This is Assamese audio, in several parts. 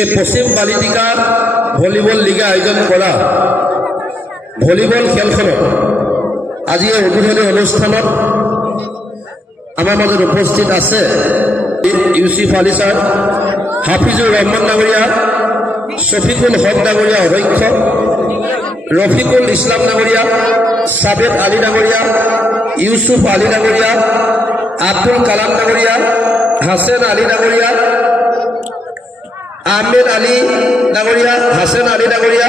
এই পশ্চিম বালিটিকা ভলীবল লীগে আয়োজন কৰা ভলীবল খেলখনত আজি এই উদ্বোধনী অনুষ্ঠানত আমাৰ মাজত উপস্থিত আছে ইউসুফ আলী ছাৰ, হাফিজুৰ ৰহমান ডাঙৰীয়া, শফিকুল হক ডাঙৰীয়া অধ্যক্ষ, ৰফিকুল ইছলাম ডাঙৰীয়া, সাবেদ আলী ডাঙৰীয়া, ইউসুফ আলী ডাঙৰীয়া, আব্দুল কালাম ডাঙৰীয়া, হাছেন আলী ডাঙৰীয়া, আহমেদ আলী ডাঙৰীয়া, হাছেন আলী ডাঙৰীয়া,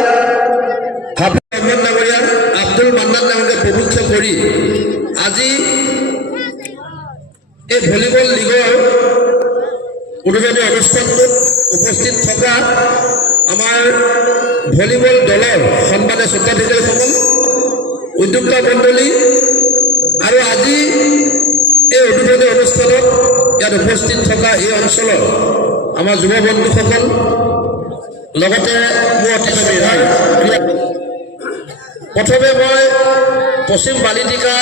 হাফিজ ৰহমান ডাঙৰীয়া, আব্দুল মান্নান ডাঙৰীয়া প্ৰমুখ কৰি আজি এই ভলীবল লীগৰ উদ্বোধনী অনুষ্ঠানটোত উপস্থিত থকা আমাৰ ভলীবল দলৰ সন্মানীয় স্বত্বাধিকাৰীসকল, উদ্যোক্তা মণ্ডলী আৰু আজি এই উদ্বোধনী অনুষ্ঠানত ইয়াত উপস্থিত থকা এই অঞ্চলৰ আমাৰ যুৱ বন্ধুসকল, লগতে মোৰ অতিথি ৰাইজ। প্ৰথমে মই পশ্চিম বালিটিকা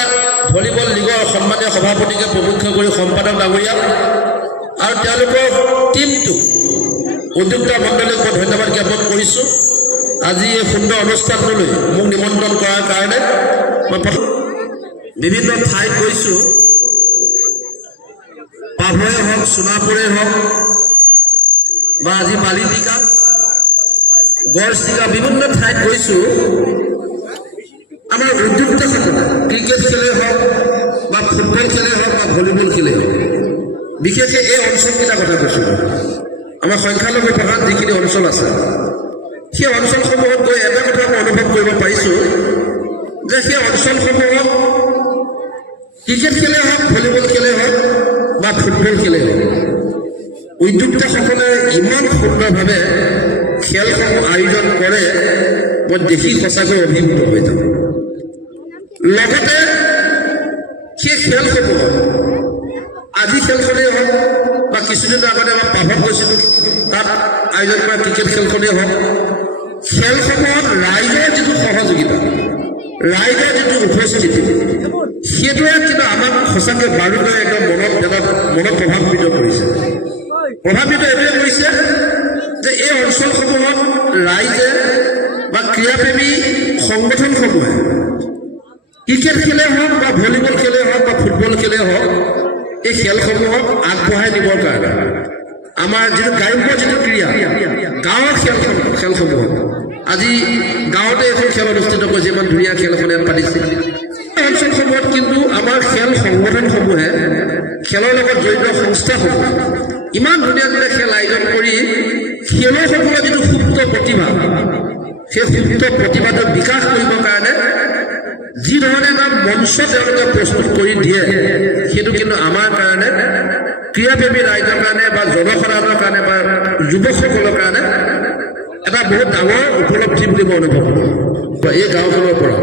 ভলীবল লীগৰ সন্মানীয় সভাপতিকে প্ৰমুখ কৰি সম্পাদক ডাঙৰীয়া আৰু তেওঁলোকৰ টিমটো উদ্যোক্তা মণ্ডলীক মই ধন্যবাদ জ্ঞাপন কৰিছোঁ। আজি এই সুন্দৰ অনুষ্ঠানটোলৈ মোক নিমন্ত্ৰণ কৰাৰ কাৰণে মই বিভিন্ন ঠাইত গৈছোঁ, পাভৈ হওক, সোণাপুৰে হওক বা আজি বালিটিকা, গড়চিকা, বিভিন্ন ঠাইত গৈছোঁ। আমাৰ উদ্যোক্তাসকলে ক্ৰিকেট খেলেই হওক বা ফুটবল খেলেই হওক বা ভলীবল খেলেই হওক, বিশেষকৈ এই অঞ্চলকেইটাৰ কথা কৈছোঁ। আমাৰ সংখ্যালঘু প্ৰধান যিখিনি অঞ্চল আছে সেই অঞ্চলসমূহত গৈ এটা কথা মই অনুভৱ কৰিব পাৰিছোঁ যে সেই অঞ্চলসমূহত ক্ৰিকেট খেলেই হওক, ভলীবল খেলেই হওক বা ফুটবল খেলেই হওক, উদ্যোক্তাসকলে ইমান সুন্দৰভাৱে খেলসমূহ আয়োজন কৰে, মই দেখি সঁচাকৈ অভিভূত হৈ যাওঁ। লগতে সেই খেলসমূহত আজি খেলখনেই হওক বা কিছুদিনৰ আগতে আমাৰ পাভত গৈছিলোঁ, তাত আয়োজন কৰা ক্ৰিকেট খেলখনেই হওক, খেলসমূহত ৰাইজৰ যিটো সহযোগিতা, ৰাইজৰ যিটো উপস্থিতি, সেইটোৱে কিন্তু আমাক সঁচাকৈ বাৰুকৈ একদম মনত প্ৰভাৱিত কৰিছে। প্ৰভাৱিত এইটোৱে কৰিছে যে এই অঞ্চলসমূহত ৰাইজে বা ক্ৰীড়াপ্ৰেমী সংগঠনসমূহে ক্ৰিকেট খেলেই হওক বা ভলীবল খেলেই হওক বা ফুটবল খেলেই হওক, এই খেলসমূহক আগবঢ়াই নিবৰ কাৰণে আমাৰ যিটো গ্ৰাম্য যিটো ক্ৰীড়া, গাঁৱৰ খেলসমূহক আজি গাঁৱতে এখন খেল অনুষ্ঠিত কৰিছে, ইমান ধুনীয়া খেল এখন ইয়াত পাতিছে। এই অঞ্চলসমূহত কিন্তু আমাৰ খেল সংগঠনসমূহে, খেলৰ লগত জড়িত সংস্থাসমূহ ইমান ধুনীয়া ধুনীয়া খেল আয়োজন কৰি খেলুৱৈসকলৰ যিটো সুপ্ত প্ৰতিভা, সেই সুপ্ত প্ৰতিভাটো বিকাশ কৰিবৰ কাৰণে যি ধৰণে এটা মঞ্চ তেওঁলোকে প্ৰস্তুত কৰি দিয়ে, সেইটো কিন্তু আমাৰ কাৰণে, ক্ৰীড়াপ্ৰেমী ৰাইজৰ কাৰণে বা জনসাধাৰণৰ কাৰণে বা যুৱকসকলৰ কাৰণে এটা বহুত ডাঙৰ উপলব্ধি বুলি মই অনুভৱ কৰোঁ। এই গাঁওখনৰ পৰা,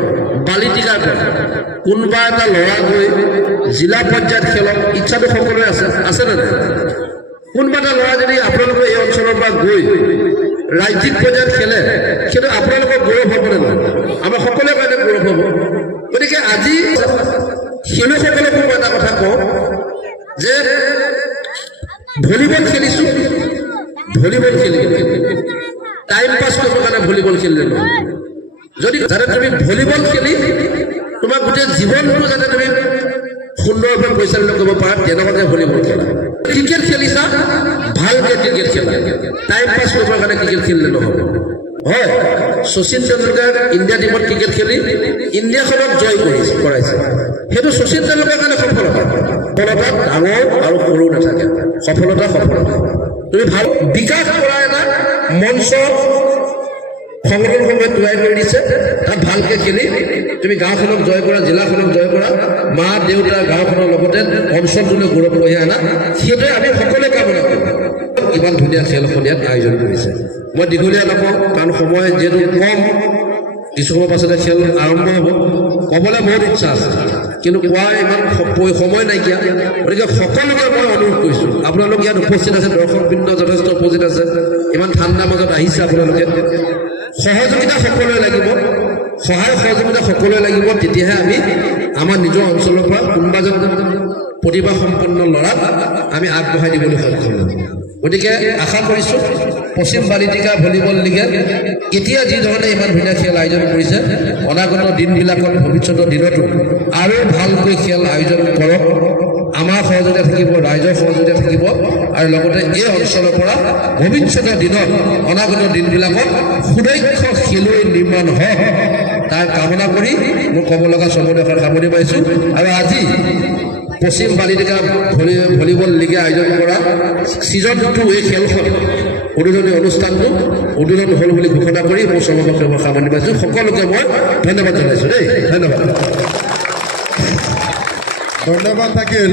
বালিটিকাৰ পৰা কোনোবা এটা ল'ৰা গৈ জিলা পৰ্যায়ত খেলক, ইচ্ছাটো সকলোৰে আছেনে নাই? কোনোবা এটা ল'ৰা যদি আপোনালোকে এই অঞ্চলৰ পৰা গৈ ৰাজ্যিক পৰ্যায়ত খেলে, সেইটো আপোনালোকৰ গৌৰৱ হ'বনে নাই? আমাৰ সকলোৰে কাৰণে গৌৰৱ হ'ব। গতিকে আজি খেলুৱৈসকলকো মই এটা কথা কওঁ যে ভলীবল খেলিছোঁ, ভলীবল খেলি টাইম পাছ কৰিবৰ কাৰণে ভলীবল খেলিলে নহয়। যদি যাতে তুমি ভলীবল খেলি তোমাৰ গোটেই জীৱনটো যাতে তুমি সুন্দৰভাৱে পৰিচালিত কৰিব পাৰা, তেনেকুৱাকৈ ভলীবল খেলা। ক্ৰিকেট খেলিছা, ভালকৈ ক্ৰিকেট খেলা, টাইম পাছ কৰিবৰ কাৰণে ক্ৰিকেট খেলিলে নহ'ব। হয়, শচীন তেণ্ডুলকাৰ ইণ্ডিয়া টিমত ক্ৰিকেট খেলি ইণ্ডিয়াখনক জয় কৰাইছে, সেইটো শচীন তেণ্ডুলকাৰ কাৰণে সফলতা। সফলতা ডাঙৰ আৰু সৰু নাথাকে, সফলতা। তুমি ভাল বিকাশ কৰা এটা মঞ্চ সংগঠনসমূহে তৈয়াৰ কৰি দিছে, তাত ভালকৈ খেলি তুমি গাঁওখনক জয় কৰা, জিলাখনক জয় কৰা, মা দেউতা গাঁওখনৰ লগতে অঞ্চলটোলৈ গৌৰৱ কঢ়িয়াই আনা, সেইটোৱে আমি সকলোৱে কামনা কৰোঁ। ইমান ধুনীয়া খেলখন ইয়াত আয়োজন কৰিছে। মই দীঘলীয়া নকওঁ, কাৰণ সময় যিহেতু কম, কিছু সময় পাছতে খেল আৰম্ভ হ'ব। ক'বলৈ বহুত ইচ্ছা আছে, কিন্তু কোৱাৰ ইমান সময় নাইকিয়া। গতিকে সকলোকে মই অনুৰোধ কৰিছোঁ, আপোনালোক ইয়াত উপস্থিত আছে, দৰ্শকবৃন্দ যথেষ্ট উপস্থিত আছে, ইমান ঠাণ্ডাৰ মাজত আহিছে আপোনালোকে, সহযোগিতা সকলোৱে লাগিব, সহায় সহযোগিতা সকলোৱে লাগিব, তেতিয়াহে আমি আমাৰ নিজৰ অঞ্চলৰ পৰা কোনোবা এজন প্ৰতিভা সম্পন্ন ল'ৰাক আমি আগবঢ়াই দিবলৈ সক্ষম হ'ম। গতিকে আশা কৰিছোঁ পশ্চিম বালিটিকা ভলীবল লীগে এতিয়া যিধৰণে ইমান ধুনীয়া খেল আয়োজন কৰিছে অনাগত দিনবিলাকত ভৱিষ্যতৰ দিনতো আৰু ভালকৈ খেল আয়োজন কৰক আমাৰ সহযোগিতা থাকিব ৰাইজৰ সহযোগিতা থাকিব আৰু লগতে এই অঞ্চলৰ পৰা ভৱিষ্যতৰ দিনত অনাগত দিনবিলাকত সুদক্ষ খেলুৱৈ নিৰ্মাণ হওক তাৰ কামনা কৰি মোৰ ক'ব লগা চমুকৈ সামৰণি মাৰিছোঁ আৰু আজি পশ্চিম বালিটিকা ভলীবল লীগে আয়োজন কৰা ছিজন 2 এই খেলখন উদ্বোধনী অনুষ্ঠানটো উদ্বোধন হ'ল বুলি ঘোষণা কৰি মোৰ চমুকৈ মই সামৰণি মাৰিছোঁ সকলোকে মই ধন্যবাদ জনাইছোঁ দেই ধন্যবাদ ধন্যবাদ থাকিল।